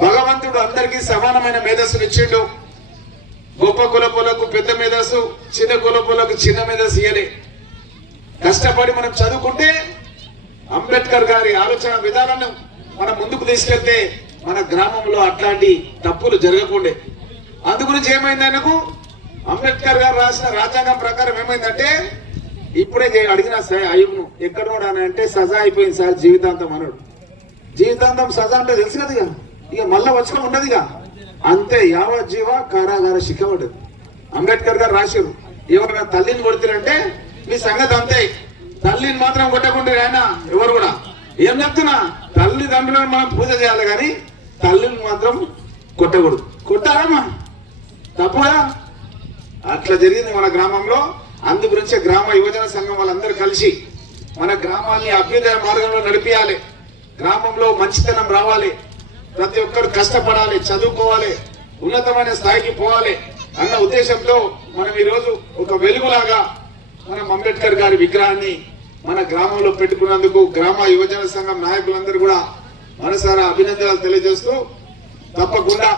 భగవంతుడు అందరికీ సమానమైన మేధస్సును ఇచ్చిండు. గొప్ప కులపులకు పెద్ద మేధస్సు చిన్న కులపులకు చిన్న మేధస్సు ఇయ్యలే. కష్టపడి మనం చదువుకుంటే అంబేద్కర్ గారి ఆలోచన విధానాన్ని మనం ముందుకు తీసుకెళ్తే మన గ్రామంలో అట్లాంటి తప్పులు జరగకుండే. అందు గురించి ఏమైంది ఆయనకు? అంబేద్కర్ గారు రాసిన రాజ్యాంగం ప్రకారం ఏమైందంటే ఇప్పుడే అడిగిన అయ్యను ఎక్కడ అంటే సజా అయిపోయింది సార్ జీవితాంతం అన్నాడు. జీవితాంతం సజా అంటే తెలుసు కదా ఇక మళ్ళా వచ్చడం ఇక అంతే యావత్ జీవ కారాగార శిక్ష పడ్డది. అంబేద్కర్ గారు రాశారు ఎవరైనా తల్లిని కొడుతారంటే మీ సంగతి అంతే. తల్లిని మాత్రం కొట్టకుండా ఆయన ఎవరు కూడా. ఏం చెప్తున్నా? తల్లిదండ్రులను మనం పూజ చేయాలి కానీ తల్లిని మాత్రం కొట్టకూడదు. కొట్టారమ్మా తప్పుగా? అట్లా జరిగింది మన గ్రామంలో. అందు గురించి గ్రామ యువజన సంఘం వాళ్ళందరూ కలిసి మన గ్రామాన్ని అభ్యుదయ మార్గంలో నడిపించాలి గ్రామంలో మంచితనం రావాలి. ప్రతి ఒక్కరు కష్టపడాలి చదువుకోవాలి ఉన్నతమైన స్థాయికి పోవాలి అన్న ఉద్దేశంతో మనం ఈరోజు ఒక వెలుగులాగా మనం అంబేద్కర్ గారి విగ్రహాన్ని మన గ్రామంలో పెట్టుకున్నందుకు గ్రామ యువజన సంఘం నాయకులందరూ కూడా మనసారా అభినందనలు తెలియజేస్తూ తప్పకుండా